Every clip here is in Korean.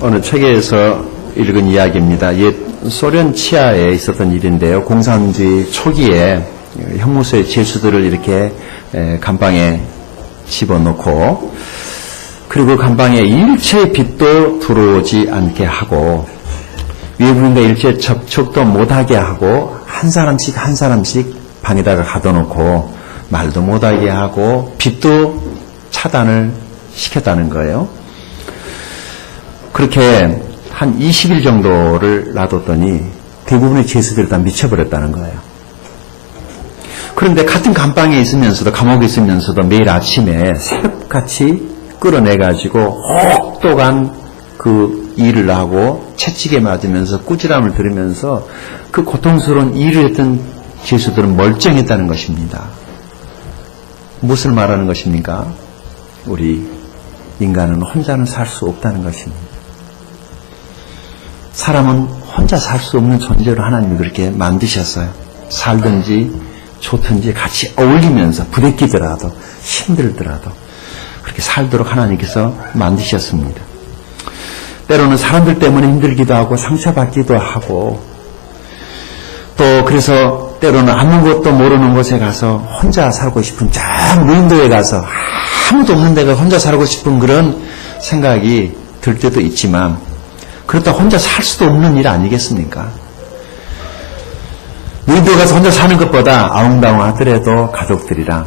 어느 책에서 읽은 이야기입니다. 옛 소련 치하에 있었던 일인데요. 공산주의 초기에 형무소의 죄수들을 이렇게 감방에 집어넣고, 그리고 감방에 일체의 빛도 들어오지 않게 하고, 외부인과 일체 접촉도 못하게 하고, 한 사람씩 한 사람씩 방에다가 가둬놓고 말도 못하게 하고 빛도 차단을 시켰다는 거예요. 그렇게 한 20일 정도를 놔뒀더니 대부분의 죄수들이 다 미쳐버렸다는 거예요. 그런데 같은 감방에 있으면서도, 감옥에 있으면서도 매일 아침에 새벽같이 끌어내가지고 혹독한 그 일을 하고 채찍에 맞으면서 꾸지람을 들으면서 그 고통스러운 일을 했던 죄수들은 멀쩡했다는 것입니다. 무엇을 말하는 것입니까? 우리 인간은 혼자는 살 수 없다는 것입니다. 사람은 혼자 살 수 없는 존재로 하나님이 그렇게 만드셨어요. 살든지 좋든지 같이 어울리면서 부대끼더라도 힘들더라도 그렇게 살도록 하나님께서 만드셨습니다. 때로는 사람들 때문에 힘들기도 하고 상처받기도 하고, 또 그래서 때로는 아무것도 모르는 곳에 가서 혼자 살고 싶은, 저 무인도에 가서 아무도 없는 데가 혼자 살고 싶은 그런 생각이 들 때도 있지만, 그렇다 혼자 살 수도 없는 일 아니겠습니까? 무인도에 가서 혼자 사는 것보다 아웅다웅 하더라도 가족들이랑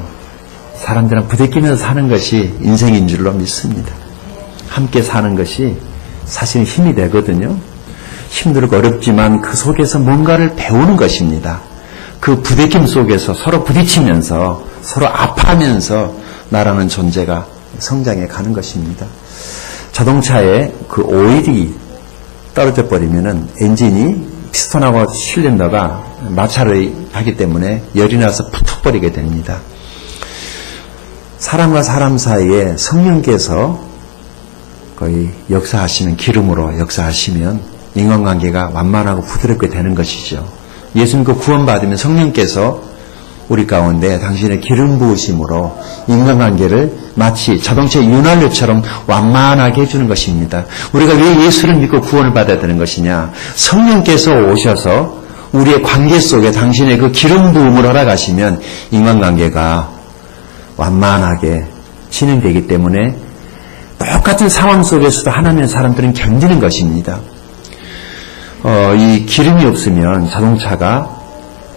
사람들이랑 부대끼면서 사는 것이 인생인 줄로 믿습니다. 함께 사는 것이 사실은 힘이 되거든요. 힘들고 어렵지만 그 속에서 뭔가를 배우는 것입니다. 그 부대낌 속에서 서로 부딪히면서 서로 아파하면서 나라는 존재가 성장해 가는 것입니다. 자동차에 그 오일이 떨어져 버리면은 엔진이 피스톤하고 실린더가 마찰을 하기 때문에 열이 나서 붙어버리게 됩니다. 사람과 사람 사이에 성령께서 거의 역사하시는, 기름으로 역사하시면 인간관계가 완만하고 부드럽게 되는 것이죠. 예수님과 구원받으면 성령께서 우리 가운데 당신의 기름 부으심으로 인간관계를 마치 자동차의 윤활유처럼 완만하게 해주는 것입니다. 우리가 왜 예수를 믿고 구원을 받아야 되는 것이냐? 성령께서 오셔서 우리의 관계 속에 당신의 그 기름 부음을 허락하시면 인간관계가 완만하게 진행되기 때문에 똑같은 상황 속에서도 하나님의 사람들은 견디는 것입니다. 이 기름이 없으면 자동차가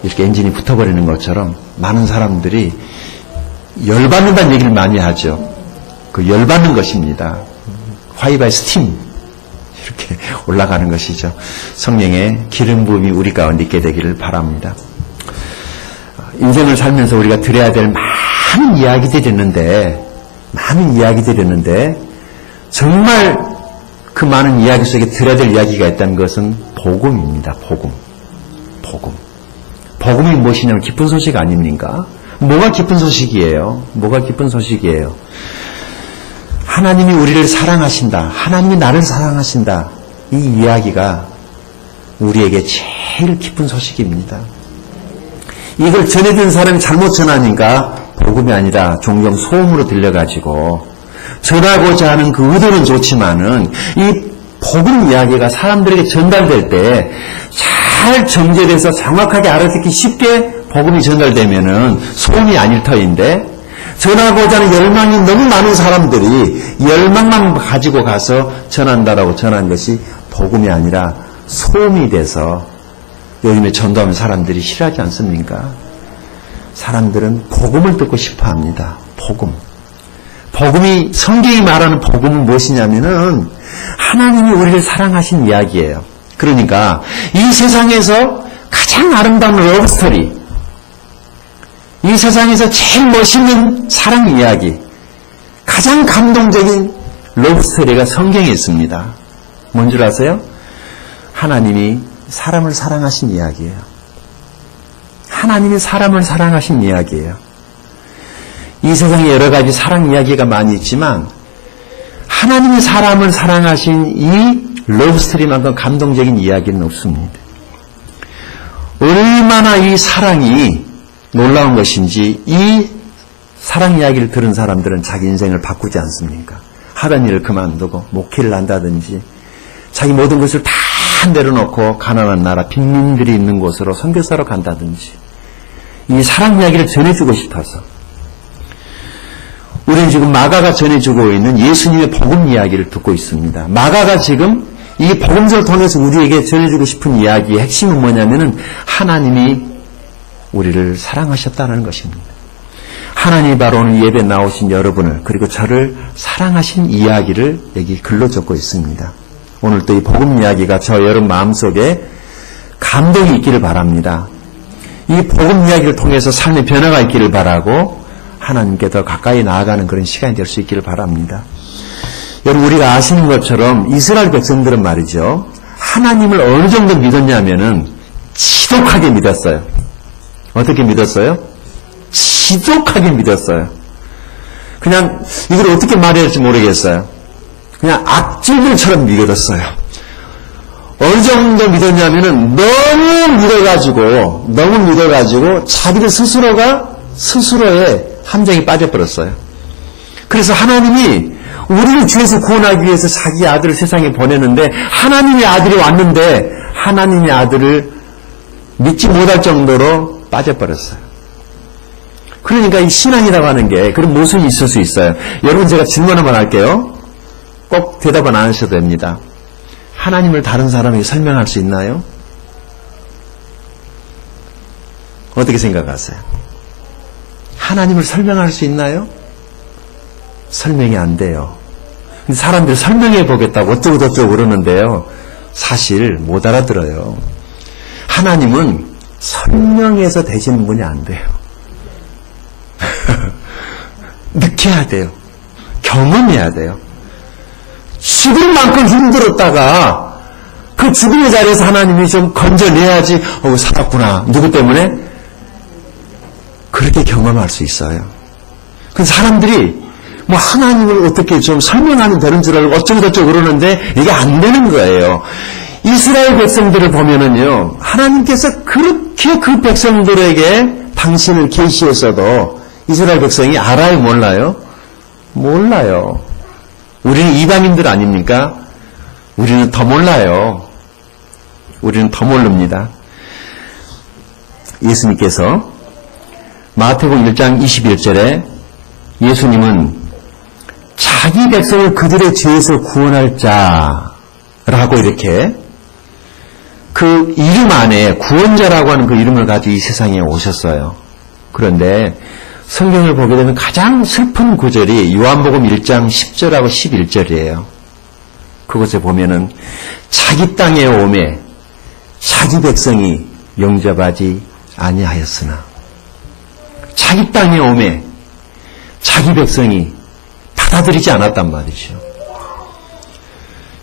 이렇게 엔진이 붙어버리는 것처럼 많은 사람들이 열받는다는 얘기를 많이 하죠. 그 열받는 것입니다. 화이바이 스팀 이렇게 올라가는 것이죠. 성령의 기름 부음이 우리 가운데 있게 되기를 바랍니다. 인생을 살면서 우리가 들어야 될 많은 이야기들이 있는데 정말 그 많은 이야기 속에 들어야 될 이야기가 있다는 것은 복음입니다. 복음이 무엇이냐면 기쁜 소식 아닙니까? 뭐가 기쁜 소식이에요? 하나님이 우리를 사랑하신다. 하나님이 나를 사랑하신다. 이 이야기가 우리에게 제일 기쁜 소식입니다. 이걸 전해든 사람이 잘못 전하니까 복음이 아니라 종종 소음으로 들려가지고 전하고자 하는 그 의도는 좋지만은 이 복음 이야기가 사람들에게 전달될 때 잘 정제돼서 정확하게 알아듣기 쉽게 복음이 전달되면은 소음이 아닐 터인데, 전하고자 하는 열망이 너무 많은 사람들이 열망만 가지고 가서 전한다라고 전한 것이 복음이 아니라 소음이 돼서 요즘에 전도하면 사람들이 싫어하지 않습니까? 사람들은 복음을 듣고 싶어 합니다. 복음이, 성경이 말하는 복음은 무엇이냐면은 하나님이 우리를 사랑하신 이야기예요. 그러니까 이 세상에서 가장 아름다운 러브스토리, 이 세상에서 제일 멋있는 사랑 이야기, 가장 감동적인 러브스토리가 성경에 있습니다. 뭔 줄 아세요? 하나님이 사람을 사랑하신 이야기예요. 하나님이 사람을 사랑하신 이야기예요. 이 세상에 여러 가지 사랑 이야기가 많이 있지만 하나님이 사람을 사랑하신 이 러브스토리만큼 감동적인 이야기는 없습니다. 얼마나 이 사랑이 놀라운 것인지 이 사랑 이야기를 들은 사람들은 자기 인생을 바꾸지 않습니까? 하던 일을 그만두고 목회를 한다든지 자기 모든 것을 다 내려놓고 가난한 나라 빈민들이 있는 곳으로 선교사로 간다든지 이 사랑 이야기를 전해주고 싶어서 우리는 지금 마가가 전해주고 있는 예수님의 복음 이야기를 듣고 있습니다. 마가가 지금 이 복음서를 통해서 우리에게 전해주고 싶은 이야기의 핵심은 뭐냐면은 하나님이 우리를 사랑하셨다는 것입니다. 하나님이 바로 오늘 예배에 나오신 여러분을 그리고 저를 사랑하신 이야기를 여기 글로 적고 있습니다. 오늘 또 이 복음 이야기가 저 여러분 마음속에 감동이 있기를 바랍니다. 이 복음 이야기를 통해서 삶의 변화가 있기를 바라고 하나님께 더 가까이 나아가는 그런 시간이 될 수 있기를 바랍니다. 여러분 우리가 아시는 것처럼 이스라엘 백성들은 말이죠. 하나님을 어느 정도 믿었냐면은 지독하게 믿었어요. 어떻게 믿었어요? 지독하게 믿었어요. 그냥 이걸 어떻게 말해야 할지 모르겠어요. 그냥 악질들처럼 믿었어요. 어느 정도 믿었냐면은 너무 믿어가지고 자기들 스스로가 스스로의 함정에 빠져버렸어요. 그래서 하나님이 우리를 죄에서 구원하기 위해서 자기 아들을 세상에 보내는데 하나님의 아들이 왔는데 하나님의 아들을 믿지 못할 정도로 빠져버렸어요. 그러니까 이 신앙이라고 하는 게 그런 모순이 있을 수 있어요. 여러분 제가 질문 한번 할게요. 꼭 대답은 안 하셔도 됩니다. 하나님을 다른 사람에게 설명할 수 있나요? 어떻게 생각하세요? 하나님을 설명할 수 있나요? 설명이 안 돼요. 근데 사람들이 설명해 보겠다고 어쩌고저쩌고 그러는데요. 사실 못 알아들어요. 하나님은 설명해서 되시는 분이 안 돼요. 느껴야 돼요. 경험해야 돼요. 죽을 만큼 힘들었다가 그 죽음의 자리에서 하나님이 좀 건져내야지 살았구나. 누구 때문에? 그렇게 경험할 수 있어요. 그래서 사람들이 뭐 하나님을 어떻게 좀 설명하면 되는 줄 알고 어쩌고저쩌고 그러는데 이게 안 되는 거예요. 이스라엘 백성들을 보면은요. 하나님께서 그렇게 그 백성들에게 당신을 계시했어도 이스라엘 백성이 알아요? 몰라요? 몰라요. 우리는 이방인들 아닙니까? 우리는 더 몰라요. 우리는 더 모릅니다. 예수님께서 마태복음 1장 21절에 예수님은 자기 백성을 그들의 죄에서 구원할 자라고 이렇게 그 이름 안에 구원자라고 하는 그 이름을 가지고 이 세상에 오셨어요. 그런데 성경을 보게 되면 가장 슬픈 구절이 요한복음 1장 10절하고 11절이에요. 그곳에 보면은 자기 땅에 오매 자기 백성이 영접하지 아니하였으나 자기 땅에 오매 자기 백성이 받아들이지 않았단 말이죠.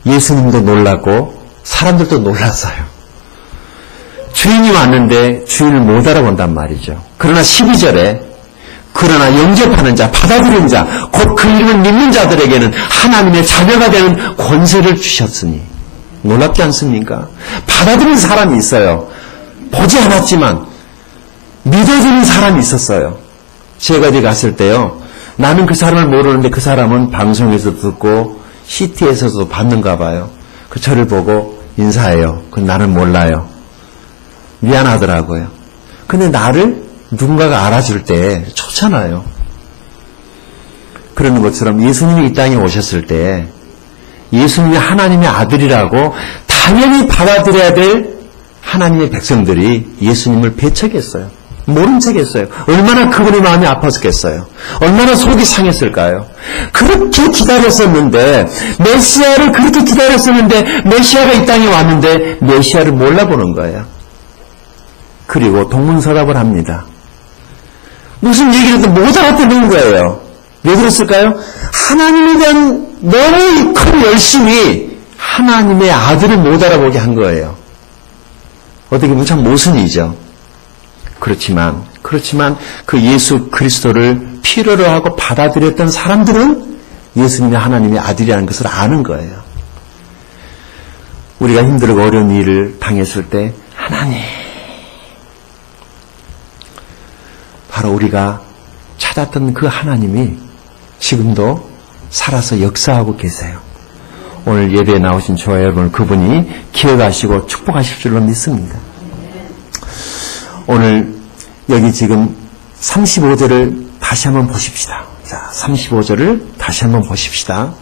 예수님도 놀랐고 사람들도 놀랐어요. 주인이 왔는데 주인을 못 알아본단 말이죠. 그러나 12절에 그러나 영접하는 자, 받아들이는 자, 곧 그 이름을 믿는 자들에게는 하나님의 자녀가 되는 권세를 주셨으니 놀랍지 않습니까? 받아들이는 사람이 있어요. 보지 않았지만 믿어주는 사람이 있었어요. 제가 어디 갔을 때요. 나는 그 사람을 모르는데 그 사람은 방송에서 듣고 CT에서도 봤는가 봐요. 그 저를 보고 인사해요. 그 나는 몰라요. 미안하더라고요. 근데 나를 누군가가 알아줄 때 좋잖아요. 그러는 것처럼 예수님이 이 땅에 오셨을 때 예수님이 하나님의 아들이라고 당연히 받아들여야 될 하나님의 백성들이 예수님을 배척했어요. 모른 척했어요. 얼마나 그분의 마음이 아팠겠어요. 얼마나 속이 상했을까요? 그렇게 기다렸었는데 메시아를 그렇게 기다렸었는데 메시아가 이 땅에 왔는데 메시아를 몰라보는 거예요. 그리고 동문서답을 합니다. 무슨 얘기를 해도 못 알아듣는 거예요. 왜 그랬을까요? 하나님에 대한 너무 큰 열심이 하나님의 아들을 못 알아보게 한 거예요. 어떻게 보면 참 모순이죠. 그렇지만 그 예수 그리스도를 필요로 하고 받아들였던 사람들은 예수님이 하나님의 아들이라는 것을 아는 거예요. 우리가 힘들고 어려운 일을 당했을 때 하나님, 바로 우리가 찾았던 그 하나님이 지금도 살아서 역사하고 계세요. 오늘 예배에 나오신 저와 여러분을 그분이 기억하시고 축복하실 줄로 믿습니다. 오늘 여기 지금 35절을 다시 한번 보십시다. 자, 35절을 다시 한번 보십시다.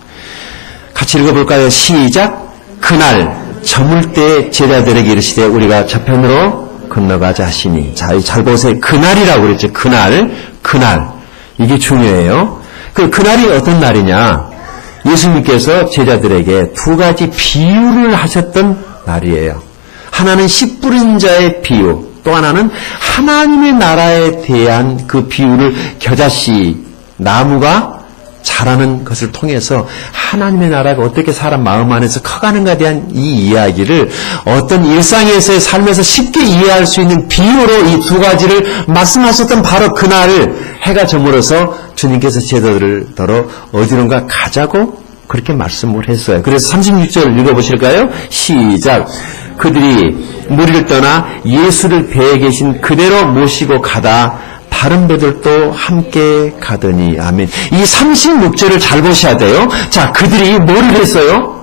같이 읽어볼까요? 시작. 그날 저물 때 제자들에게 이르시되 우리가 저편으로 건너가자 하시니. 자, 잘 보세요. 그날이라고 그랬죠. 그날. 이게 중요해요. 그날이 어떤 날이냐? 예수님께서 제자들에게 두 가지 비유를 하셨던 날이에요. 하나는 씨 뿌린 자의 비유, 또 하나는 하나님의 나라에 대한 그 비유를 겨자씨, 나무가 자라는 것을 통해서 하나님의 나라가 어떻게 사람 마음 안에서 커가는가에 대한 이 이야기를 어떤 일상에서의 삶에서 쉽게 이해할 수 있는 비유로 이 두 가지를 말씀하셨던 바로 그날 해가 저물어서 주님께서 제자들을 더러 어디론가 가자고 그렇게 말씀을 했어요. 그래서 36절 읽어보실까요? 시작. 그들이 무리를 떠나 예수를 배에 계신 그대로 모시고 가다 다른 배들도 함께 가더니. 아멘. 이 36절을 잘 보셔야 돼요. 자, 그들이 뭐를 했어요?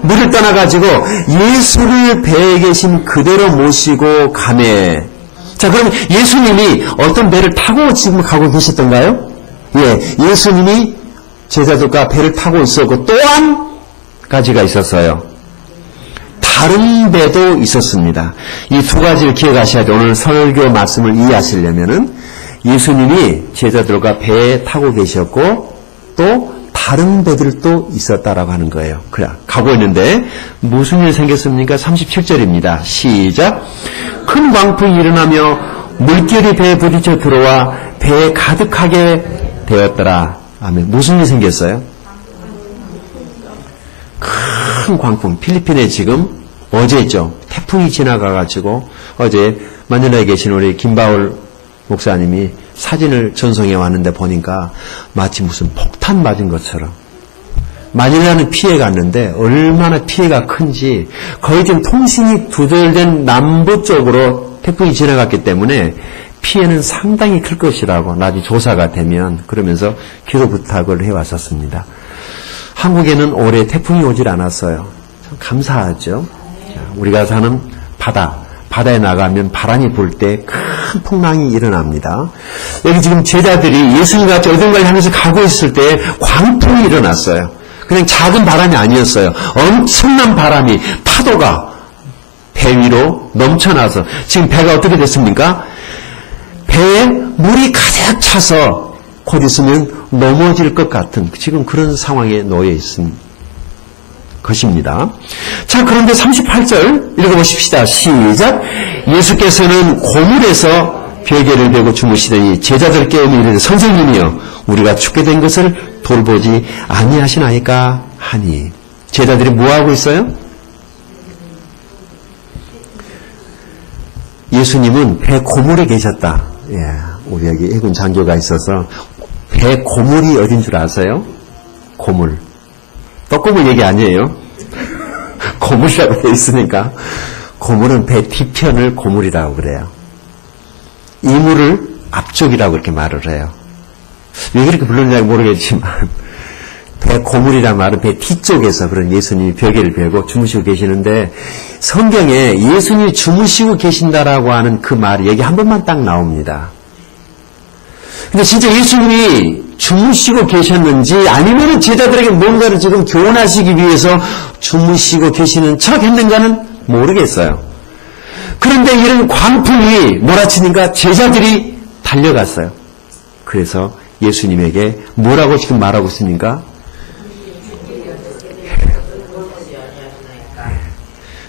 물을 떠나가지고 예수를 배에 계신 그대로 모시고 가네. 자, 그럼 예수님이 어떤 배를 타고 지금 가고 계셨던가요? 예, 예수님이 제자들과 배를 타고 있었고 또 한 가지가 있었어요. 다른 배도 있었습니다. 이 두 가지를 기억하셔야 돼요. 오늘 설교 말씀을 이해하시려면은 예수님이 제자들과 배에 타고 계셨고 또 다른 배들도 있었다라고 하는 거예요. 그래, 가고 있는데 무슨 일이 생겼습니까? 37절입니다. 시작. 큰 광풍이 일어나며 물결이 배에 부딪혀 들어와 배에 가득하게 되었더라. 아멘. 무슨 일이 생겼어요? 큰 광풍. 필리핀에 지금 어제죠. 태풍이 지나가가지고 어제 마닐라에 계신 우리 김바울 목사님이 사진을 전송해 왔는데 보니까 마치 무슨 폭탄 맞은 것처럼 마닐라는 피해 갔는데 얼마나 피해가 큰지 거의 지금 통신이 두절된 남부 쪽으로 태풍이 지나갔기 때문에 피해는 상당히 클 것이라고 나중에 조사가 되면 그러면서 기도 부탁을 해왔었습니다. 한국에는 올해 태풍이 오질 않았어요. 참 감사하죠. 우리가 사는 바다에 나가면 바람이 불 때 큰 풍랑이 일어납니다. 여기 지금 제자들이 예수님같이 어딘가를 향해서 가고 있을 때 광풍이 일어났어요. 그냥 작은 바람이 아니었어요. 엄청난 바람이, 파도가 배 위로 넘쳐나서 지금 배가 어떻게 됐습니까? 배에 물이 가득 차서 곧 있으면 넘어질 것 같은 지금 그런 상황에 놓여 있습니다. 것입니다. 자, 그런데 38절 읽어보십시다. 시작. 예수께서는 고물에서 베개를 베고 주무시더니 제자들 깨우며 이르되 선생님이여 우리가 죽게 된 것을 돌보지 아니하시나이까 하니. 제자들이 뭐하고 있어요? 예수님은 배 고물에 계셨다. 예, 우리 여기 해군 장교가 있어서 배 고물이 어딘 줄 아세요? 고물. 떡고물 얘기 아니에요. 고물이라고 되어 있으니까. 고물은 배 뒤편을 고물이라고 그래요. 이물을 앞쪽이라고 그렇게 말을 해요. 왜 그렇게 불렀는지 모르겠지만 배 고물이라는 말은 배 뒤쪽에서 그런 예수님이 벽에를 베고 주무시고 계시는데 성경에 예수님이 주무시고 계신다라고 하는 그 말이 여기 한 번만 딱 나옵니다. 근데 진짜 예수님이 주무시고 계셨는지 아니면 제자들에게 뭔가를 지금 교훈하시기 위해서 주무시고 계시는 척 했는가는 모르겠어요. 그런데 이런 광풍이 몰아치니까 제자들이 달려갔어요. 그래서 예수님에게 뭐라고 지금 말하고 있습니까?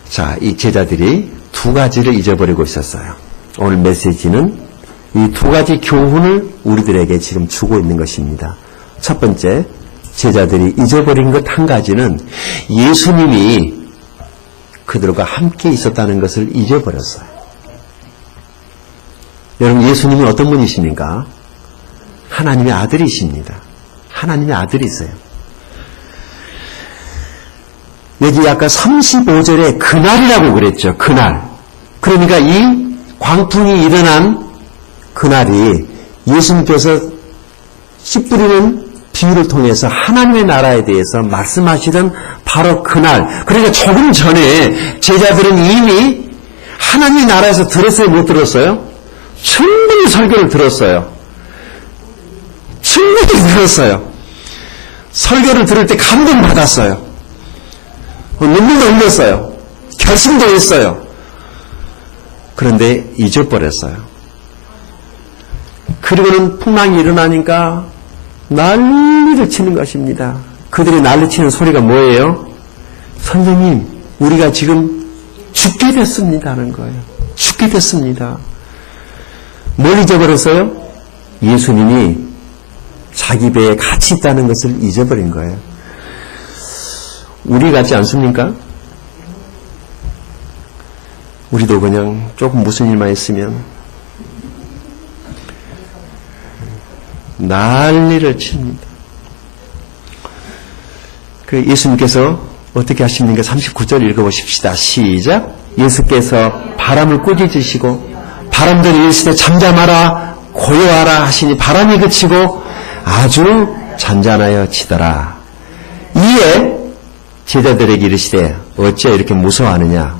자, 이 제자들이 두 가지를 잊어버리고 있었어요. 오늘 메시지는 이 두 가지 교훈을 우리들에게 지금 주고 있는 것입니다. 첫 번째, 제자들이 잊어버린 것 한 가지는 예수님이 그들과 함께 있었다는 것을 잊어버렸어요. 여러분, 예수님은 어떤 분이십니까? 하나님의 아들이십니다. 하나님의 아들이세요. 여기 아까 35절에 그날이라고 그랬죠. 그날. 그러니까 이 광풍이 일어난 그날이 예수님께서 씨 뿌리는 비유를 통해서 하나님의 나라에 대해서 말씀하시던 바로 그날, 그러니까 조금 전에 제자들은 이미 하나님의 나라에서 들었어요, 못 들었어요? 충분히 설교를 들었어요. 충분히 들었어요. 설교를 들을 때 감동받았어요. 눈물도 흘렸어요. 결심도 했어요. 그런데 잊어버렸어요. 그리고는 풍랑이 일어나니까 난리를 치는 것입니다. 그들이 난리치는 소리가 뭐예요? 선생님, 우리가 지금 죽게 됐습니다 하는 거예요. 죽게 됐습니다. 뭘 잊어버렸어요? 예수님이 자기 배에 같이 있다는 것을 잊어버린 거예요. 우리 같지 않습니까? 우리도 그냥 조금 무슨 일만 있으면 난리를 칩니다. 그 예수님께서 어떻게 하십니까? 39절 읽어보십시다. 시작. 예수께서 바람을 꾸짖으시고 바람들이 이르시되 잠잠하라 고요하라 하시니 바람이 그치고 아주 잔잔하여 치더라. 이에 제자들에게 이르시되 어찌 이렇게 무서워하느냐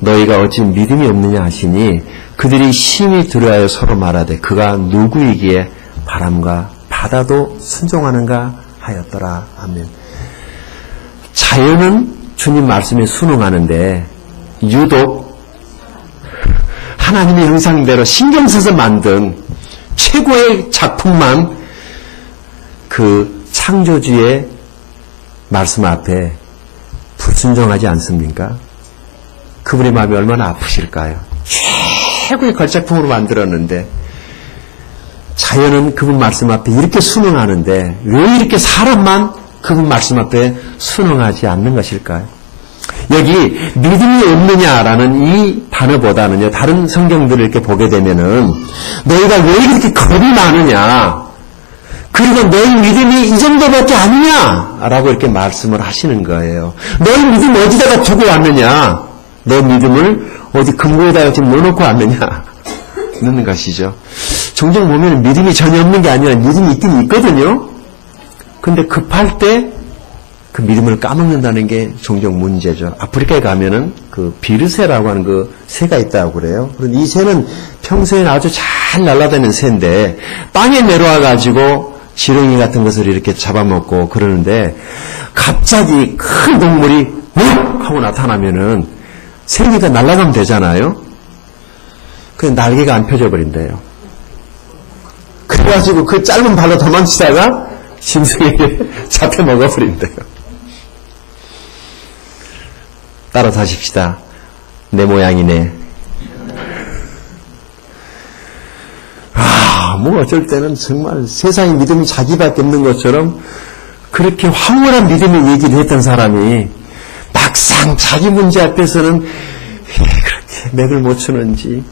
너희가 어찌 믿음이 없느냐 하시니 그들이 심히 두려워하여 서로 말하되 그가 누구이기에 바람과 바다도 순종하는가 하였더라. 아멘. 자연은 주님 말씀에 순응하는데 유독 하나님의 형상대로 신경 써서 만든 최고의 작품만 그 창조주의 말씀 앞에 불순종하지 않습니까? 그분의 마음이 얼마나 아프실까요? 최고의 걸작품으로 만들었는데 자연은 그분 말씀 앞에 이렇게 순응하는데 왜 이렇게 사람만 그분 말씀 앞에 순응하지 않는 것일까요? 여기 믿음이 없느냐라는 이 단어보다는요, 다른 성경들을 이렇게 보게 되면은 너희가 왜 이렇게 겁이 많으냐, 그리고 너희 믿음이 이 정도밖에 아니냐라고 이렇게 말씀을 하시는 거예요. 너희 믿음 어디다가 두고 왔느냐, 너 믿음을 어디 금고에다가 지금 넣어놓고 왔느냐 넣는 것이죠. 종종 보면 믿음이 전혀 없는 게 아니라 믿음이 있긴 있거든요. 근데 급할 때 그 믿음을 까먹는다는 게 종종 문제죠. 아프리카에 가면은 그 비르새라고 하는 그 새가 있다고 그래요. 그런데 이 새는 평소에는 아주 잘 날아다니는 새인데 땅에 내려와가지고 지렁이 같은 것을 이렇게 잡아먹고 그러는데 갑자기 큰 동물이 욱 하고 나타나면은 새니까 날아가면 되잖아요. 그냥 날개가 안 펴져 버린대요. 그래가지고 그 짧은 발로 도망치다가 짐승에게 잡혀 먹어버린대요. 따라 하십시다. 내 모양이네. 뭐 어쩔 때는 정말 세상에 믿음이 자기밖에 없는 것처럼 그렇게 황홀한 믿음의 얘기를 했던 사람이 막상 자기 문제 앞에서는 왜 그렇게 맥을 못 추는지,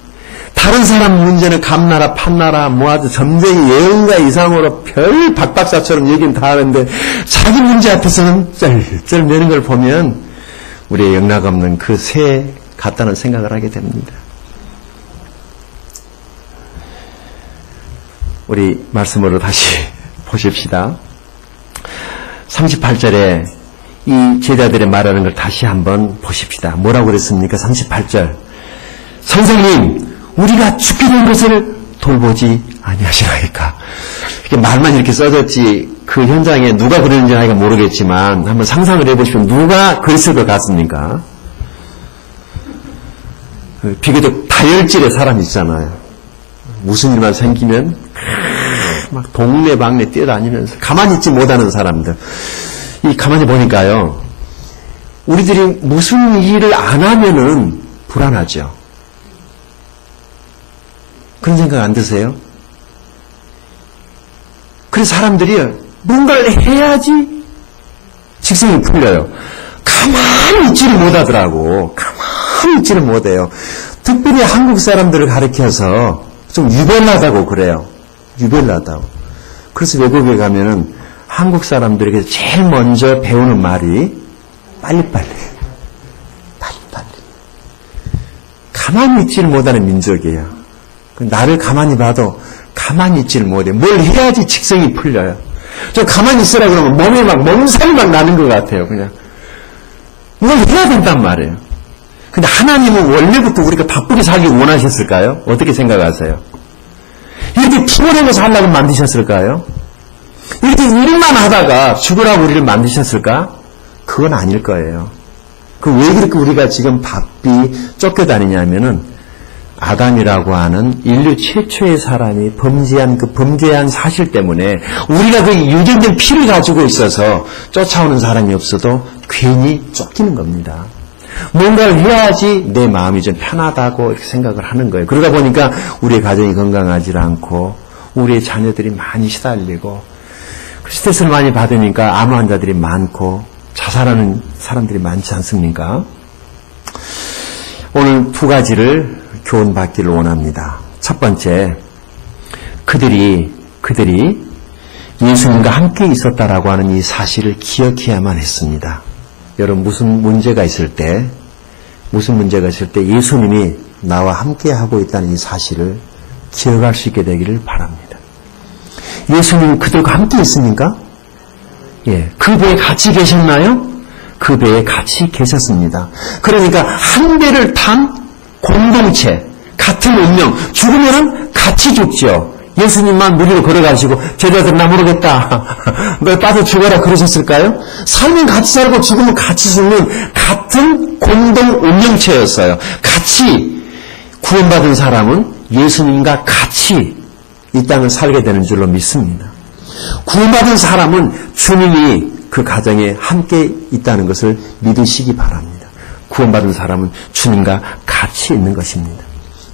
다른 사람 문제는 감나라 판나라 뭐 아주 점쟁이 예언가 이상으로 별 박박사처럼 얘기는 다 하는데 자기 문제 앞에서는 쩔쩔 매는 걸 보면 우리의 영락없는 그 새 같다는 생각을 하게 됩니다. 우리 말씀으로 다시 보십시다. 38절에 이 제자들의 말하는 걸 다시 한번 보십시다. 뭐라고 그랬습니까? 38절. 선생님, 우리가 죽게 된 것을 돌보지 아니하시나이까. 이렇게 말만 이렇게 써졌지 그 현장에 누가 그랬는지 아이가 모르겠지만 한번 상상을 해보시면 누가 그랬을 것 같습니까? 비교적 다혈질의 사람이 있잖아요. 무슨 일만 생기면 막 동네방네 뛰어다니면서 가만히 있지 못하는 사람들. 이 가만히 보니까요, 우리들이 무슨 일을 안 하면은 불안하죠. 그런 생각 안 드세요? 그래서 사람들이 뭔가를 해야지 직성이 풀려요. 가만히 있지를 못하더라고. 가만히 있지를 못해요. 특별히 한국 사람들을 가리켜서 좀 유별나다고 그래요. 유별나다고. 그래서 외국에 가면은 한국 사람들에게 제일 먼저 배우는 말이 빨리빨리. 빨리빨리. 가만히 있지를 못하는 민족이에요. 나를 가만히 봐도 가만히 있지를 못해. 뭘 해야지 직성이 풀려요. 좀 가만히 있으라 그러면 몸에 막 몸살이 막 나는 것 같아요. 그냥 뭘 해야 된단 말이에요. 근데 하나님은 원래부터 우리가 바쁘게 살기 원하셨을까요? 어떻게 생각하세요? 이렇게 피곤하게 살라고 만드셨을까요? 이렇게 일만 하다가 죽으라고 우리를 만드셨을까? 그건 아닐 거예요. 왜 그렇게 우리가 지금 바삐 쫓겨다니냐면은 아담이라고 하는 인류 최초의 사람이 범죄한 그 범죄한 사실 때문에 우리가 그 유전된 피를 가지고 있어서 쫓아오는 사람이 없어도 괜히 쫓기는 겁니다. 뭔가를 해야지 내 마음이 좀 편하다고 이렇게 생각을 하는 거예요. 그러다 보니까 우리의 가정이 건강하지 않고 우리의 자녀들이 많이 시달리고 스트레스를 많이 받으니까 암 환자들이 많고 자살하는 사람들이 많지 않습니까? 오늘 두 가지를 교훈받기를 원합니다. 첫 번째, 그들이 예수님과 함께 있었다라고 하는 이 사실을 기억해야만 했습니다. 여러분 무슨 문제가 있을 때 예수님이 나와 함께 하고 있다는 이 사실을 기억할 수 있게 되기를 바랍니다. 예수님은 그들과 함께 있습니까? 예, 그 배에 같이 계셨나요? 그 배에 같이 계셨습니다. 그러니까 한 배를 탄 공동체, 같은 운명, 죽으면은 같이 죽죠. 예수님만 무리로 걸어가시고 제자들 나 모르겠다. 너 빠져 죽어라 그러셨을까요? 살면 같이 살고 죽으면 같이 죽는 같은 공동 운명체였어요. 같이 구원받은 사람은 예수님과 같이 이 땅을 살게 되는 줄로 믿습니다. 구원받은 사람은 주님이 그 가정에 함께 있다는 것을 믿으시기 바랍니다. 구원받은 사람은 주님과 같이 있는 것입니다.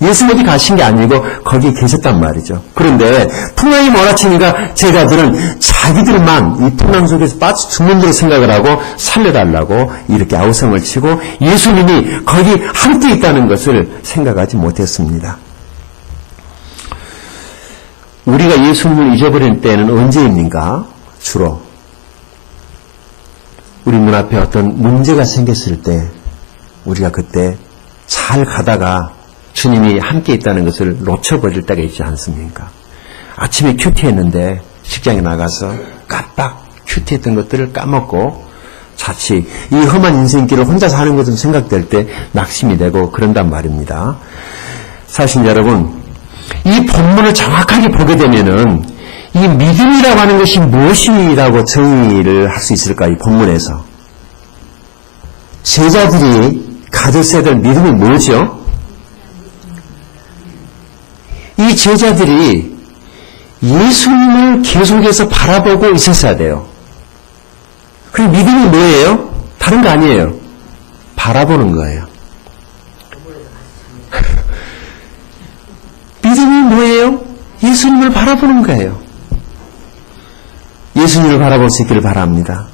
예수 어디 가신 게 아니고 거기에 계셨단 말이죠. 그런데 풍랑이 몰아치니까 제자들은 자기들만 이 풍랑 속에서 빠져 죽는 대로 생각을 하고 살려달라고 이렇게 아우성을 치고 예수님이 거기 함께 있다는 것을 생각하지 못했습니다. 우리가 예수님을 잊어버린 때는 언제입니까? 주로 우리 문 앞에 어떤 문제가 생겼을 때 우리가 그때 잘 가다가 주님이 함께 있다는 것을 놓쳐버릴 때가 있지 않습니까? 아침에 큐티했는데 직장에 나가서 깜빡 큐티했던 것들을 까먹고 자칫 이 험한 인생길을 혼자 사는 것으로 생각될 때 낙심이 되고 그런단 말입니다. 사실 여러분 이 본문을 정확하게 보게 되면은 이 믿음이라고 하는 것이 무엇이라고 정의를 할 수 있을까? 이 본문에서 제자들이 가졌어야 될 믿음이 뭐죠? 이 제자들이 예수님을 계속해서 바라보고 있었어야 돼요. 그리고 믿음이 뭐예요? 다른 거 아니에요. 바라보는 거예요. 믿음이 뭐예요? 예수님을 바라보는 거예요. 예수님을 바라볼 수 있기를 바랍니다.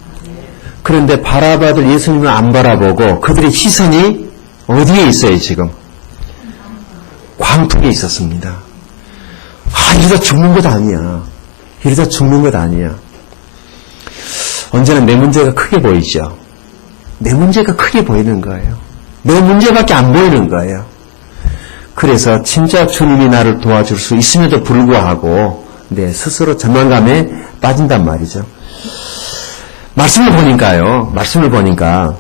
그런데 바라봐도 예수님을 안 바라보고 그들의 시선이 어디에 있어요 지금? 광풍에 있었습니다. 이러다 죽는 것 아니야. 이러다 죽는 것 아니야. 언제나 내 문제가 크게 보이죠. 내 문제가 크게 보이는 거예요. 내 문제밖에 안 보이는 거예요. 그래서 진짜 주님이 나를 도와줄 수 있음에도 불구하고 내 스스로 절망감에 빠진단 말이죠. 말씀을 보니까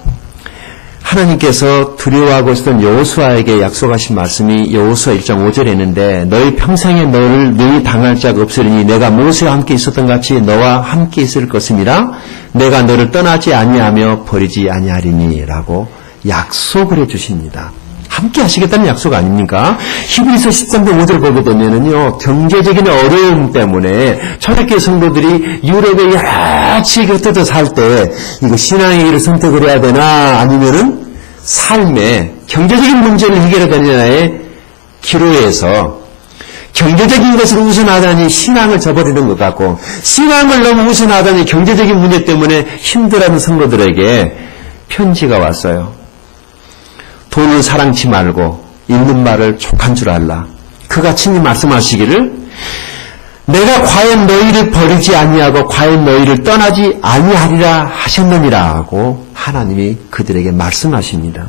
하나님께서 두려워하고 있었던 여호수아에게 약속하신 말씀이 여호수아 1장 5절에 있는데 너희 평생에 너를 능히 당할 자가 없으리니 내가 모세와 함께 있었던 같이 너와 함께 있을 것이니라 내가 너를 떠나지 아니하며 버리지 아니하리니 라고 약속을 해주십니다. 함께 하시겠다는 약속 아닙니까? 히브리서 13장 5절 보게 되면은요, 경제적인 어려움 때문에 초대교회 성도들이 유럽에 여러 지역에 흩어져 살 때, 이거 신앙의 길을 선택을 해야 되나, 아니면은 삶의 경제적인 문제를 해결해야 되느냐의 기로에서 경제적인 것을 우선하다니 신앙을 저버리는 것 같고, 신앙을 너무 우선하다니 경제적인 문제 때문에 힘들어하는 성도들에게 편지가 왔어요. 돈을 사랑치 말고 있는 말을 족한 줄 알라. 그가 친히 말씀하시기를 내가 과연 너희를 버리지 아니하고 과연 너희를 떠나지 아니하리라 하셨느니라 하고 하나님이 그들에게 말씀하십니다.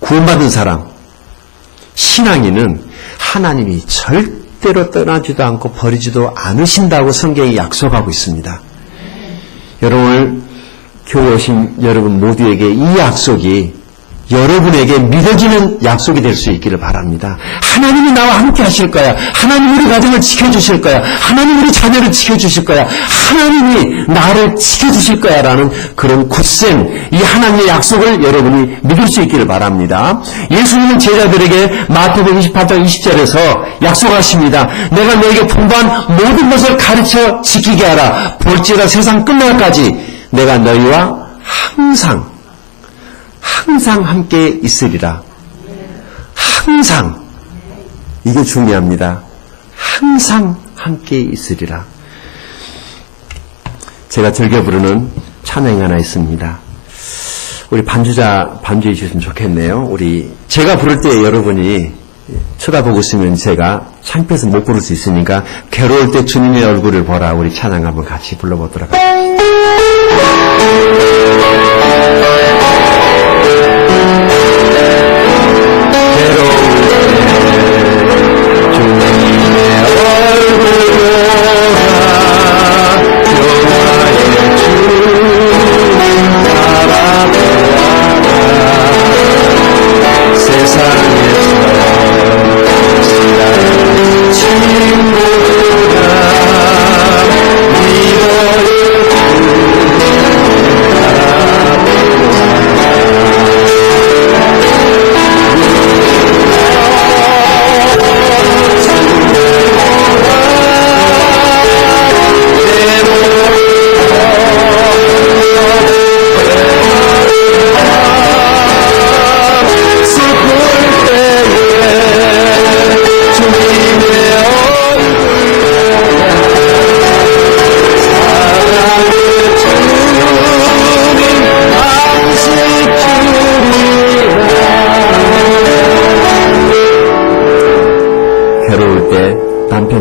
구원받은 사람, 신앙인은 하나님이 절대로 떠나지도 않고 버리지도 않으신다고 성경이 약속하고 있습니다. 여러분, 교회 오신 여러분 모두에게 이 약속이 여러분에게 믿어지는 약속이 될 수 있기를 바랍니다. 하나님이 나와 함께 하실 거야. 하나님 우리 가정을 지켜주실 거야. 하나님 우리 자녀를 지켜주실 거야. 하나님이 나를 지켜주실 거야 라는 그런 굳센 이 하나님의 약속을 여러분이 믿을 수 있기를 바랍니다. 예수님은 제자들에게 마태복음 28장 20절에서 약속하십니다. 내가 너에게 분부한 모든 것을 가르쳐 지키게 하라. 볼지어다 세상 끝날까지 내가 너희와 항상 함께 있으리라. 항상. 이게 중요합니다. 항상 함께 있으리라. 제가 즐겨 부르는 찬양이 하나 있습니다. 우리 반주자 반주해 주셨으면 좋겠네요. 제가 부를 때 여러분이 쳐다보고 있으면 제가 창피해서 못 부를 수 있으니까 괴로울 때 주님의 얼굴을 보라. 우리 찬양 한번 같이 불러보도록 하겠습니다.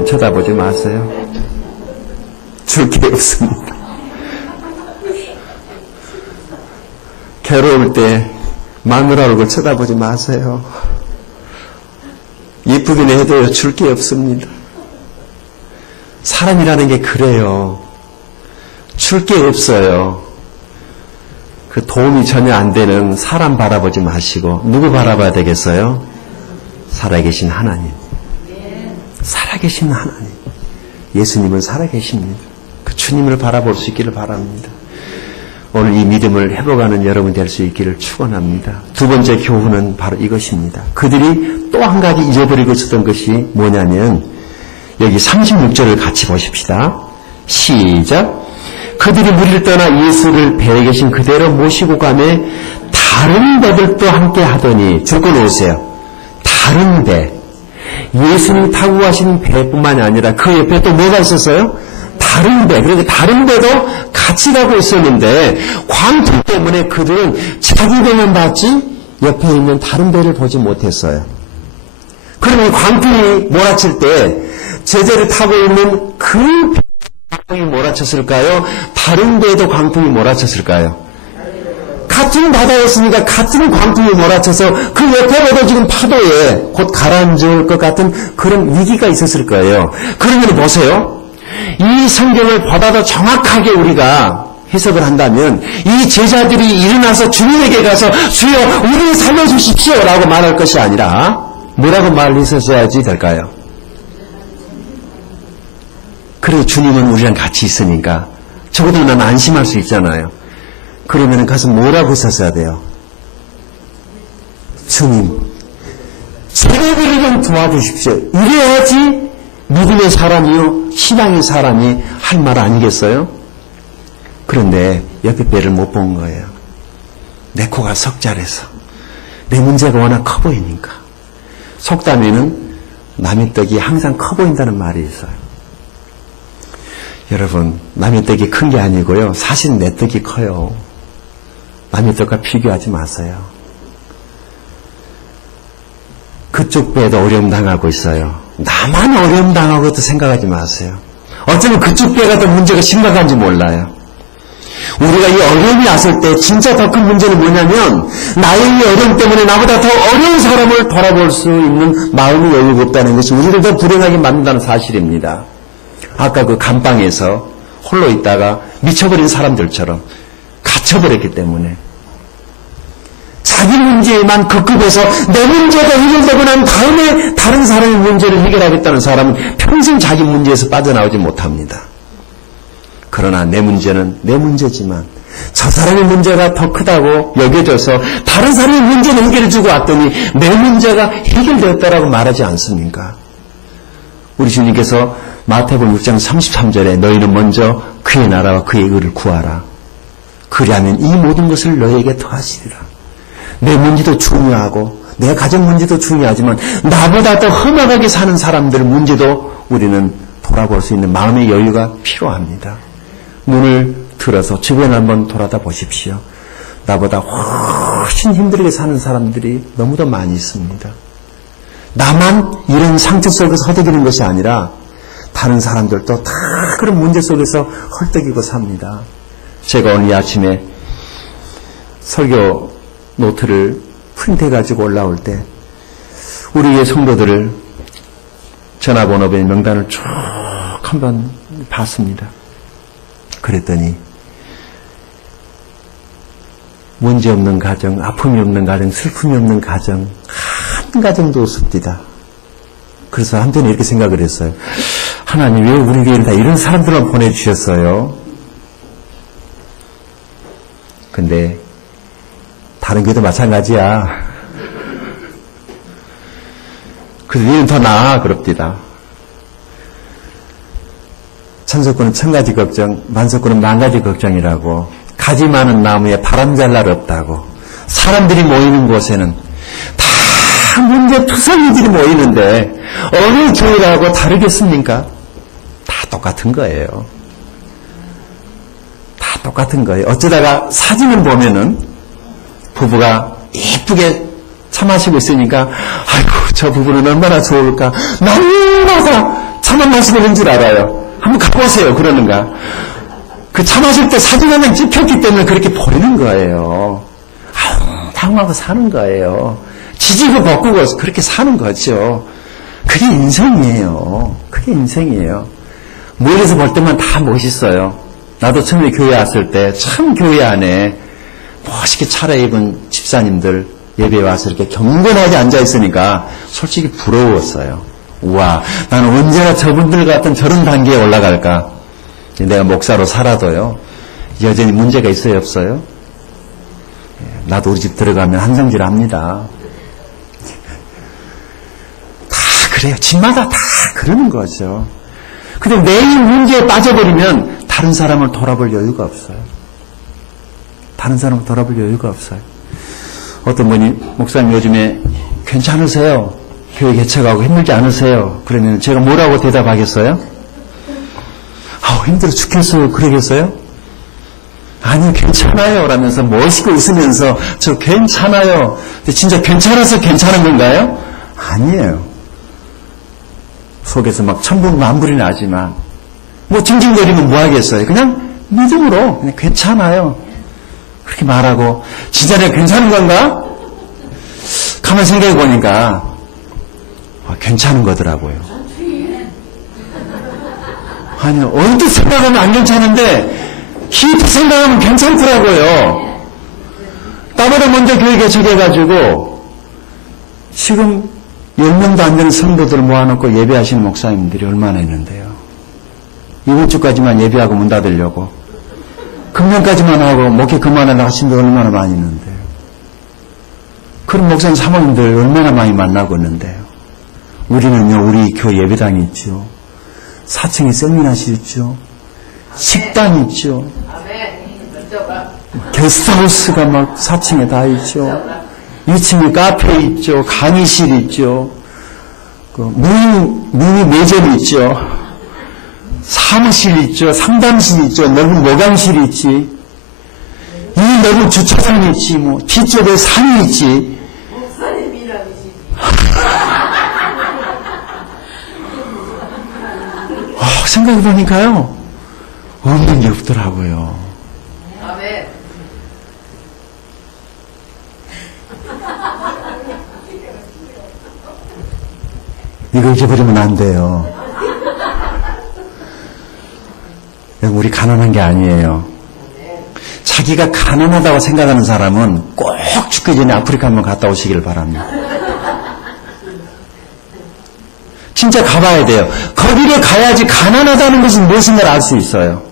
쳐다보지 마세요. 줄 게 없습니다. 괴로울 때 마누라 얼굴 쳐다보지 마세요. 예쁘긴 해도 줄 게 없습니다. 사람이라는 게 그래요. 줄 게 없어요. 그 도움이 전혀 안 되는 사람 바라보지 마시고 누구 바라봐야 되겠어요? 살아계신 하나님. 살아계신 하나님. 예수님은 살아계십니다. 그 주님을 바라볼 수 있기를 바랍니다. 오늘 이 믿음을 회복하는 여러분 될 수 있기를 축원합니다. 두 번째 교훈은 바로 이것입니다. 그들이 또 한 가지 잊어버리고 있었던 것이 뭐냐면 여기 36절을 같이 보십시다. 시작. 그들이 무리를 떠나 예수를 배에 계신 그대로 모시고 가매 다른 배들도 함께 하더니 줄거 놓으세요. 다른 배. 예수님 타고 가신 배뿐만이 아니라 그 옆에 또 뭐가 있었어요? 다른 배. 그러니까 다른 배도 같이 가고 있었는데 광풍 때문에 그들은 자기 배만 봤지 옆에 있는 다른 배를 보지 못했어요. 그러면 광풍이 몰아칠 때 제자를 타고 있는 그 광풍이 몰아쳤을까요? 다른 배에도 광풍이 몰아쳤을까요? 같은 바다였으니까 같은 광풍이 몰아쳐서 그 옆에 배도 지금 파도에 곧 가라앉을 것 같은 그런 위기가 있었을 거예요. 그러면 보세요. 이 성경을 보다 더 정확하게 우리가 해석을 한다면 이 제자들이 일어나서 주님에게 가서 주여 우리를 살려주십시오 라고 말할 것이 아니라 뭐라고 말했었어야지 될까요? 그래 주님은 우리랑 같이 있으니까 적어도 난 안심할 수 있잖아요. 그러면 가서 뭐라고 했었어야 돼요? 주님 제자들을 좀 도와주십시오. 이래야지 믿음의 사람이요 신앙의 사람이 할 말 아니겠어요? 그런데 옆에 배를 못 본 거예요. 내 코가 석잘해서 내 문제가 워낙 커 보이니까. 속담에는 남의 떡이 항상 커 보인다는 말이 있어요. 여러분 남의 떡이 큰 게 아니고요 사실 내 떡이 커요. 남의 떡과 비교하지 마세요. 그쪽 배도 어려움 당하고 있어요. 나만 어려움 당하고도 생각하지 마세요. 어쩌면 그쪽 배가 더 문제가 심각한지 몰라요. 우리가 이 어려움이 왔을 때 진짜 더 큰 문제는 뭐냐면 나의 이 어려움 때문에 나보다 더 어려운 사람을 바라볼 수 있는 마음이 여유가 없다는 것이 우리를 더 불행하게 만든다는 사실입니다. 아까 그 감방에서 홀로 있다가 미쳐버린 사람들처럼 갇혀버렸기 때문에 자기 문제에만 급급해서 내 문제가 해결되고 난 다음에 다른 사람의 문제를 해결하겠다는 사람은 평생 자기 문제에서 빠져나오지 못합니다. 그러나 내 문제는 내 문제지만 저 사람의 문제가 더 크다고 여겨져서 다른 사람의 문제는 해결해주고 왔더니 내 문제가 해결되었다라고 말하지 않습니까? 우리 주님께서 마태복음 6장 33절에 너희는 먼저 그의 나라와 그의 의를 구하라. 그리하면 이 모든 것을 너희에게 더하시리라. 내 문제도 중요하고 내 가정 문제도 중요하지만 나보다 더 험악하게 사는 사람들 문제도 우리는 돌아볼 수 있는 마음의 여유가 필요합니다. 눈을 들어서 주변을 한번 돌아다 보십시오. 나보다 훨씬 힘들게 사는 사람들이 너무도 많이 있습니다. 나만 이런 상처 속에서 허덕이는 것이 아니라 다른 사람들도 다 그런 문제 속에서 헐떡이고 삽니다. 제가 오늘 이 아침에 설교 노트를 프린트해가지고 올라올 때 우리의 성도들을 전화번호의 명단을 쭉 한번 봤습니다. 그랬더니 문제 없는 가정, 아픔이 없는 가정, 슬픔이 없는 가정 한 가정도 없습니다. 그래서 한편에 이렇게 생각을 했어요. 하나님 왜 우리 교회를 다 이런 사람들만 보내주셨어요? 근데 다른 교회도 마찬가지야. 그래서 니는 더 나아 그럽디다. 천석군은 천가지 걱정, 만석군은 만가지 걱정이라고. 가지 많은 나무에 바람 잘 날 없다고. 사람들이 모이는 곳에는 다 문제투성이들이 모이는데 어느 교회라고 다르겠습니까? 다 똑같은 거예요. 다 똑같은 거예요. 어쩌다가 사진을 보면은 부부가 예쁘게 차 마시고 있으니까 아이고 저 부부는 얼마나 좋을까. 날마다 차만 마시고 있는 줄 알아요. 한번 가보세요. 그러는가. 그 차 마실 때 사진 한 장 찍혔기 때문에 그렇게 보이는 거예요. 당하고 사는 거예요. 지지고 볶고 그렇게 사는 거죠. 그게 인생이에요. 그게 인생이에요. 멀리서 볼 때만 다 멋있어요. 나도 처음에 교회 왔을 때 참 교회 안에 멋있게 차려입은 집사님들 예배에 와서 이렇게 경건하게 앉아있으니까 솔직히 부러웠어요. 우와, 나는 언제나 저분들 같은 저런 단계에 올라갈까? 내가 목사로 살아도요, 여전히 문제가 있어요, 없어요? 나도 우리 집 들어가면 한성질 합니다. 다 그래요. 집마다 다 그러는 거죠. 근데 내 문제에 빠져버리면 다른 사람을 돌아볼 여유가 없어요. 다른 사람을 돌아볼 여유가 없어요. 어떤 분이 목사님 요즘에 괜찮으세요? 교회 개척하고 힘들지 않으세요? 그러면 제가 뭐라고 대답하겠어요? 힘들어 죽겠어요. 그러겠어요? 아니 괜찮아요 라면서 멋있게 웃으면서 저 괜찮아요. 근데 진짜 괜찮아서 괜찮은 건가요? 아니에요. 속에서 막 천불만불이 나지만 뭐 징징거리면 뭐 하겠어요? 그냥 믿음으로 그냥 괜찮아요. 그렇게 말하고 진짜 내가 괜찮은 건가? 가만 생각해 보니까 괜찮은 거더라고요. 아니 언뜻 생각하면 안 괜찮은데 깊이 생각하면 괜찮더라고요. 나보다 먼저 교회 개척해가지고 지금 10명도 안 되는 성도들을 모아놓고 예배하시는 목사님들이 얼마나 있는데요. 이번 주까지만 예배하고 문 닫으려고 금년까지만 하고 목회 그만하려고 하신 분 얼마나 많이 있는데요. 그런 목사님 사모님들 얼마나 많이 만나고 있는데요. 우리는요, 우리 교회 예배당이 있죠. 4층에 세미나실 있죠. 식당 있죠. 게스트하우스가 막 4층에 다 있죠. 2층에 카페 있죠. 강의실 있죠. 미니 매점 있죠. 사무실 있죠. 상담실 있죠. 넓은 모강실 있지. 이 넓은 주차장 있지. 뭐 뒤쪽에 산이 있지. 생각해보니까요, 없는 게 없더라고요. 아멘. 이거 잊어버리면 안 돼요. 우리 가난한 게 아니에요. 자기가 가난하다고 생각하는 사람은 꼭 죽기 전에 아프리카 한번 갔다 오시기를 바랍니다. 진짜 가봐야 돼요. 거기를 가야지 가난하다는 것은 무엇인가를 알 수 있어요.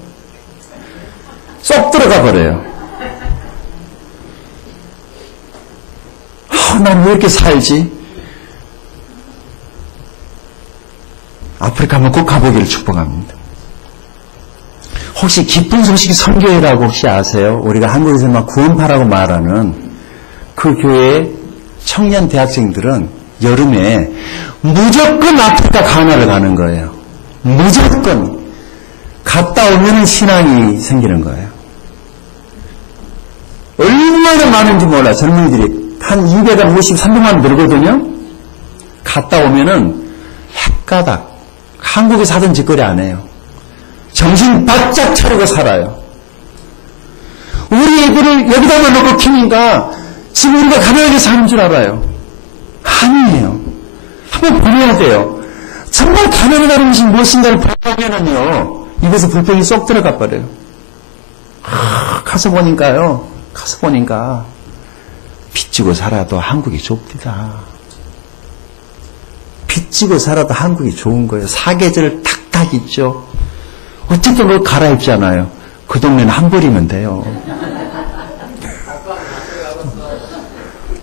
쏙 들어가 버려요. 난 왜 이렇게 살지? 아프리카 한번 꼭 가보기를 축복합니다. 혹시 기쁜 소식이 선교회라고 혹시 아세요? 우리가 한국에서 막 구원파라고 말하는 그 교회 청년 대학생들은 여름에 무조건 아프리카 가나를 가는 거예요. 무조건. 갔다 오면 신앙이 생기는 거예요. 얼마나 많은지 몰라. 젊은이들이 한 250, 300만 들거든요. 갔다 오면은 헷가닥. 한국에 사던 짓거리 안 해요. 정신 바짝 차리고 살아요. 우리 애들을 여기다만 놓고 키니까 지금 우리가 가난하게 사는 줄 알아요. 아니에요. 한번 보내야 돼요. 정말 가난하다는 것이 무엇인가를 보면은요, 입에서 불평이 쏙 들어가 버려요. 가서 보니까 빚지고 살아도 한국이 좁디다. 빚지고 살아도 한국이 좋은 거예요. 사계절 탁탁 있죠. 어쨌든 그거 갈아입잖아요. 그 동네는 한 벌이면 돼요.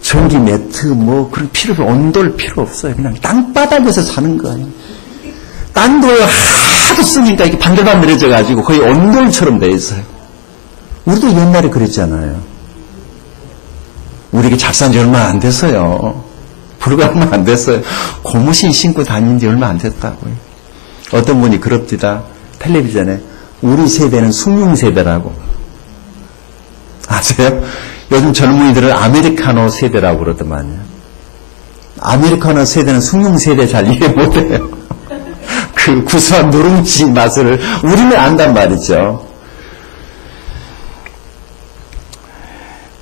전기 매트 뭐 그런 온돌 필요 없어요. 그냥 땅바닥에서 사는 거예요. 땅도 하도 쓰니까 이게 반들반들해져가지고 거의 온돌처럼 돼 있어요. 우리도 옛날에 그랬잖아요. 우리 이게 작산 지 얼마 안 됐어요. 불과 얼마 안 됐어요. 고무신 신고 다닌 지 얼마 안 됐다고요. 어떤 분이 그럽디다. 텔레비전에 우리 세대는 숭늉세대라고. 아세요? 요즘 젊은이들은 아메리카노 세대라고 그러더만요. 아메리카노 세대는 숭늉세대 잘 이해 못해요. 그 구수한 누룽지 맛을 우리는 안단 말이죠.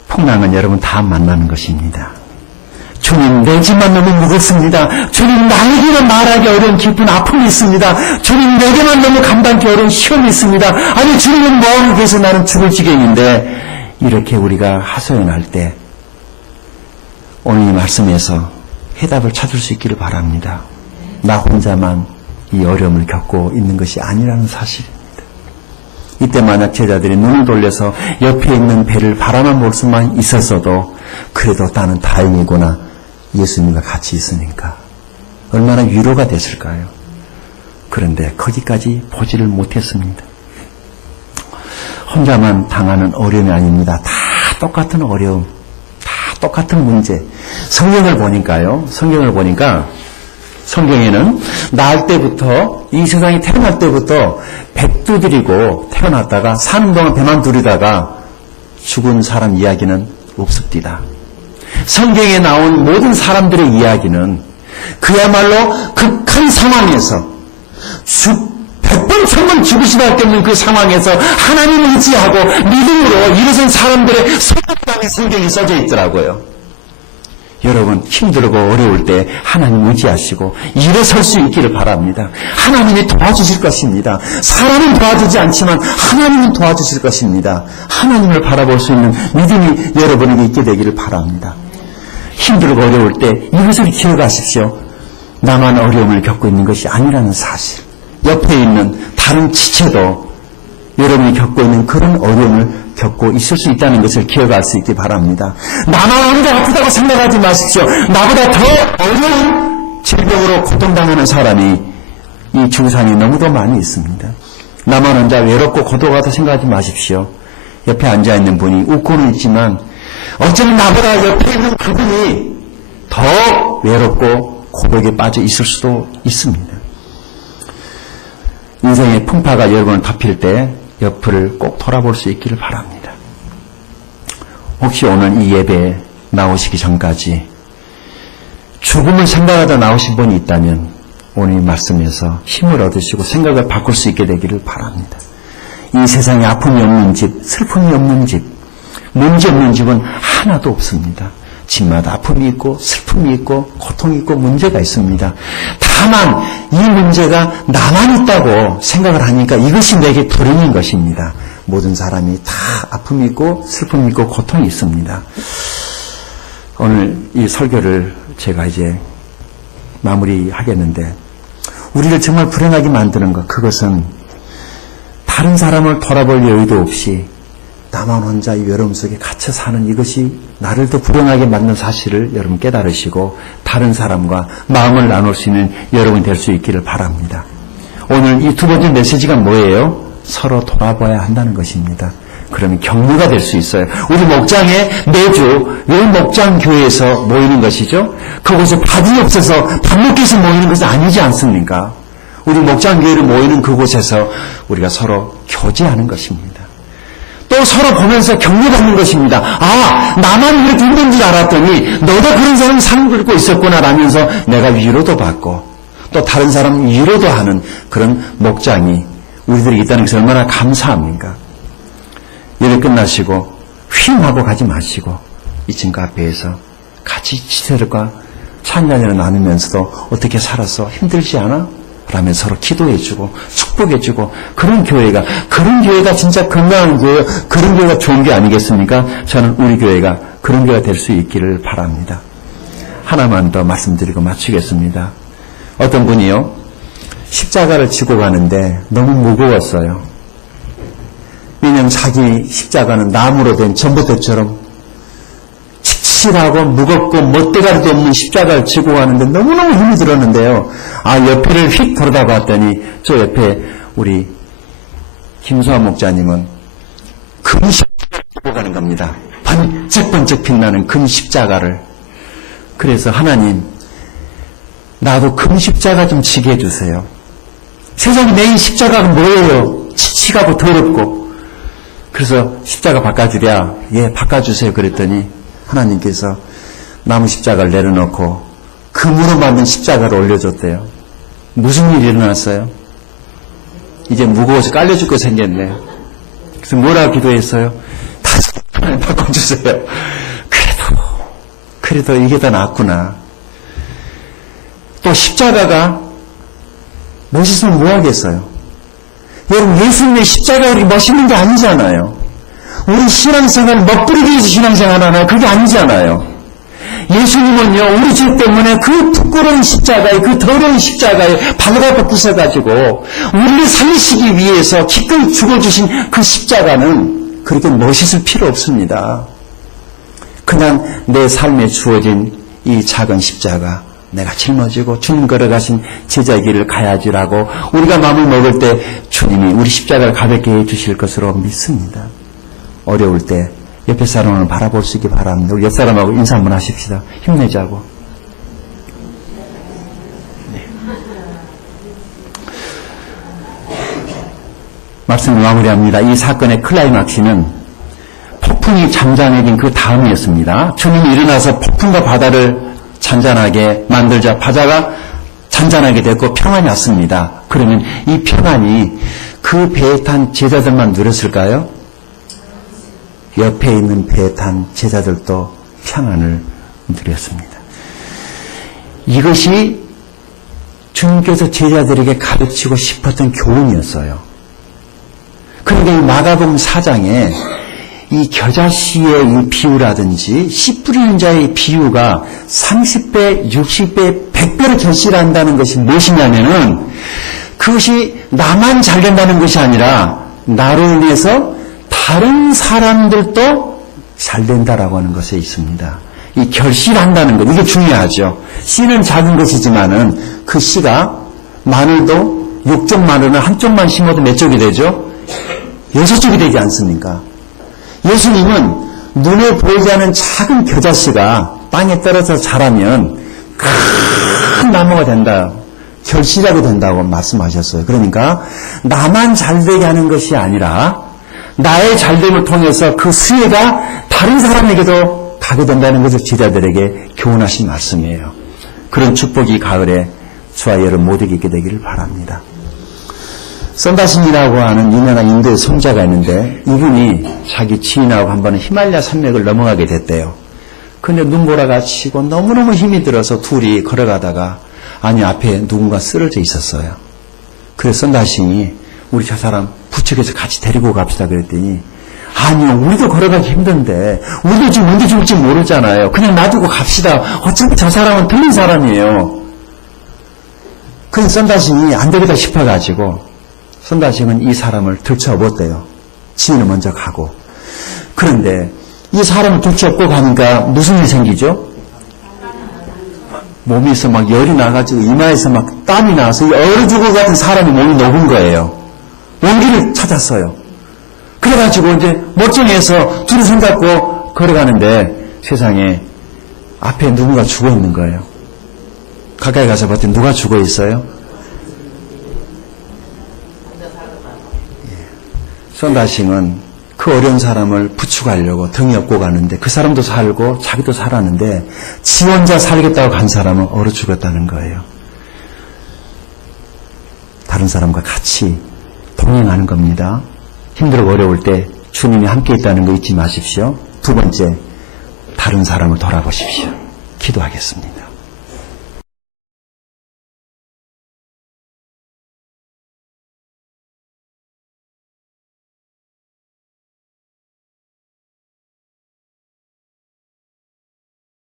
풍랑은 여러분 다 만나는 것입니다. 주님, 내 집만 너무 무겁습니다. 주님, 나에게는 말하기 어려운 깊은 아픔이 있습니다. 주님, 내게만 너무 감당하기 어려운 시험이 있습니다. 아니, 주님은 뭐하고 계셔? 나는 죽을 지경인데. 이렇게 우리가 하소연할 때 오늘 이 말씀에서 해답을 찾을 수 있기를 바랍니다. 나 혼자만 이 어려움을 겪고 있는 것이 아니라는 사실입니다. 이때 만약 제자들이 눈을 돌려서 옆에 있는 배를 바라만 볼 수만 있었어도 그래도 나는 다행이구나. 예수님과 같이 있으니까. 얼마나 위로가 됐을까요? 그런데 거기까지 보지를 못했습니다. 혼자만 당하는 어려움이 아닙니다. 다 똑같은 어려움, 다 똑같은 문제. 성경을 보니까 성경에는 낳을 때부터 이 세상에 태어날 때부터 백두들이고 태어났다가 사는 동안 배만 두르다가 죽은 사람 이야기는 없습니다. 성경에 나온 모든 사람들의 이야기는 그야말로 극한 상황에서 100번 1000번 죽을 수밖에 없는 그 상황에서 하나님을 의지하고 믿음으로 일어선 사람들의 소망이 성경에 써져 있더라고요. 여러분 힘들고 어려울 때 하나님 의지하시고 일어설 수 있기를 바랍니다. 하나님이 도와주실 것입니다. 사람은 도와주지 않지만 하나님은 도와주실 것입니다. 하나님을 바라볼 수 있는 믿음이 여러분에게 있게 되기를 바랍니다. 힘들고 어려울 때 이것을 기억하십시오. 나만 어려움을 겪고 있는 것이 아니라는 사실. 옆에 있는 다른 지체도 여러분이 겪고 있는 그런 어려움을 겪고 있을 수 있다는 것을 기억할 수 있기 바랍니다. 나만 혼자 아프다고 생각하지 마십시오. 나보다 더 어려운 질병으로 고통당하는 사람이 이 중상에 너무도 많이 있습니다. 나만 혼자 외롭고 고독하다고 생각하지 마십시오. 옆에 앉아있는 분이 웃고는 있지만 어쩌면 나보다 옆에 있는 그분이 더 외롭고 고독에 빠져 있을 수도 있습니다. 인생의 풍파가 여러분을 덮일 때 옆을 꼭 돌아볼 수 있기를 바랍니다. 혹시 오늘 이 예배에 나오시기 전까지 죽음을 생각하다 나오신 분이 있다면 오늘 이 말씀에서 힘을 얻으시고 생각을 바꿀 수 있게 되기를 바랍니다. 이 세상에 아픔이 없는 집, 슬픔이 없는 집, 문제 없는 집은 하나도 없습니다. 집마다 아픔이 있고 슬픔이 있고 고통이 있고 문제가 있습니다. 다만 이 문제가 나만 있다고 생각을 하니까 이것이 내게 불행인 것입니다. 모든 사람이 다 아픔이 있고 슬픔이 있고 고통이 있습니다. 오늘 이 설교를 제가 이제 마무리하겠는데, 우리를 정말 불행하게 만드는 것, 그것은 다른 사람을 돌아볼 여유도 없이 나만 혼자 이 외로움 속에 갇혀 사는 이것이 나를 더 불행하게 만든 사실을 여러분 깨달으시고 다른 사람과 마음을 나눌 수 있는 여러분이 될 수 있기를 바랍니다. 오늘 이 두 번째 메시지가 뭐예요? 서로 돌아봐야 한다는 것입니다. 그러면 격려가 될 수 있어요. 우리 목장에 매주 이 목장 교회에서 모이는 것이죠. 그곳에 밥이 없어서 밥 먹기 위해서 모이는 것은 아니지 않습니까? 우리 목장 교회를 모이는 그곳에서 우리가 서로 교제하는 것입니다. 또 서로 보면서 격려받는 것입니다. 아, 나만 이렇게 힘든 줄 알았더니 너도 그런 사람 삶을 긁고 있었구나 라면서 내가 위로도 받고 또 다른 사람 위로도 하는 그런 목장이 우리들이 있다는 것이 얼마나 감사합니까? 예배 끝나시고 휙 하고 가지 마시고 2층 카페에서 같이 지체들과 차 한잔을 나누면서도 어떻게 살았어? 힘들지 않아? 라면서 서로 기도해주고 축복해주고 그런 교회가 진짜 건강한 교회, 그런 교회가 좋은 게 아니겠습니까? 저는 우리 교회가 그런 교회가 될 수 있기를 바랍니다. 하나만 더 말씀드리고 마치겠습니다. 어떤 분이요, 십자가를 지고 가는데 너무 무거웠어요. 왜냐하면 자기 십자가는 나무로 된 전봇대처럼 칙칙하고 무겁고 멋대가리도 없는 십자가를 지고 가는데 너무너무 힘이 들었는데요. 옆에를 휙 돌아다 봤더니 저 옆에 우리 김수환 목자님은 금 십자가를 지고 가는 겁니다. 번쩍번쩍 빛나는 금 십자가를. 그래서 하나님, 나도 금 십자가 좀 지게 해주세요. 세상에 내 십자가가 뭐예요? 칙칙하고 더럽고. 그래서 십자가 바꿔주랴. 예, 바꿔주세요. 그랬더니 하나님께서 나무 십자가를 내려놓고 금으로 만든 십자가를 올려줬대요. 무슨 일이 일어났어요? 이제 무거워서 깔려 죽고 생겼네. 그래서 뭐라고 기도했어요? 다시 바꿔주세요. 그래도 이게 더 낫구나. 또 십자가가 멋있으면 뭐 하겠어요? 여러분, 예수님의 십자가가 그렇게 멋있는 게 아니잖아요. 우리 신앙생활 멋부리기 위해서 신앙생활 하나요? 그게 아니잖아요. 예수님은요, 우리 죄 때문에 그 부끄러운 십자가에, 그 더러운 십자가에 발가락 부숴가지고 우리를 살리시기 위해서 기꺼이 죽어주신 그 십자가는 그렇게 멋있을 필요 없습니다. 그냥 내 삶에 주어진 이 작은 십자가, 내가 짊어지고 주님 걸어가신 제자의 길을 가야지라고 우리가 마음을 먹을 때 주님이 우리 십자가를 가볍게 해주실 것으로 믿습니다. 어려울 때 옆에 사람을 바라볼 수 있기 바랍니다. 우리 옆 사람하고 인사 한번 하십시다. 힘내자고. 네. 말씀을 마무리합니다. 이 사건의 클라이막스는 폭풍이 잠잠해진 그 다음이었습니다. 주님이 일어나서 폭풍과 바다를 잔잔하게 만들자 바다가 잔잔하게 됐고 평안이 왔습니다. 그러면 이 평안이 그 배에 탄 제자들만 누렸을까요? 옆에 있는 배에 탄 제자들도 평안을 누렸습니다. 이것이 주님께서 제자들에게 가르치고 싶었던 교훈이었어요. 그런데 이 마가복음 4장에 이 겨자씨의 이 비유라든지 씨 뿌리는 자의 비유가 30배, 60배, 100배로 결실한다는 것이 무엇이냐면은 그것이 나만 잘 된다는 것이 아니라 나로 인해서 다른 사람들도 잘 된다라고 하는 것에 있습니다. 이 결실한다는 것, 이게 중요하죠. 씨는 작은 것이지만은 그 씨가 마늘도 6쪽 마늘은 한쪽만 심어도 몇 쪽이 되죠? 6쪽이 되지 않습니까? 예수님은 눈에 보이지 않은 작은 겨자씨가 땅에 떨어져 자라면 큰 나무가 된다, 결실하게 된다고 말씀하셨어요. 그러니까 나만 잘되게 하는 것이 아니라 나의 잘됨을 통해서 그 수혜가 다른 사람에게도 가게 된다는 것을 제자들에게 교훈하신 말씀이에요. 그런 축복이 가을에 저와 여러분 모두에게 있게 되기를 바랍니다. 선다신이라고 하는 유명한 인도의 성자가 있는데 이분이 자기 지인하고 한 번은 히말라야 산맥을 넘어가게 됐대요. 근데 눈보라가 치고 너무너무 힘이 들어서 둘이 걸어가다가 아니 앞에 누군가 쓰러져 있었어요. 그래서 선다싱이 우리 저 사람 부축해서 같이 데리고 갑시다 그랬더니 아니요, 우리도 걸어가기 힘든데 우리도 지금 언제 죽을지 모르잖아요. 그냥 놔두고 갑시다. 어차피 저 사람은 틀린 사람이에요. 그래서 선다싱이 안 되겠다 싶어가지고 선다싱은 이 사람을 들쳐업었대요. 지인은 먼저 가고. 그런데 이 사람을 들쳐업고 가니까 무슨 일이 생기죠? 몸에서 막 열이 나가지고 이마에서 막 땀이 나서 얼어 죽을 것 같은 사람이 몸이 녹은 거예요. 용기를 찾았어요. 그래가지고 이제 멀쩡해서 둘이 손잡고 걸어가는데 세상에 앞에 누군가 죽어 있는 거예요. 가까이 가서 봤더니 누가 죽어 있어요? 선다싱은 그 어려운 사람을 부축하려고 등에 업고 가는데 그 사람도 살고 자기도 살았는데 지 혼자 살겠다고 간 사람은 얼어 죽었다는 거예요. 다른 사람과 같이 동행하는 겁니다. 힘들고 어려울 때 주님이 함께 있다는 거 잊지 마십시오. 두 번째, 다른 사람을 돌아보십시오. 기도하겠습니다.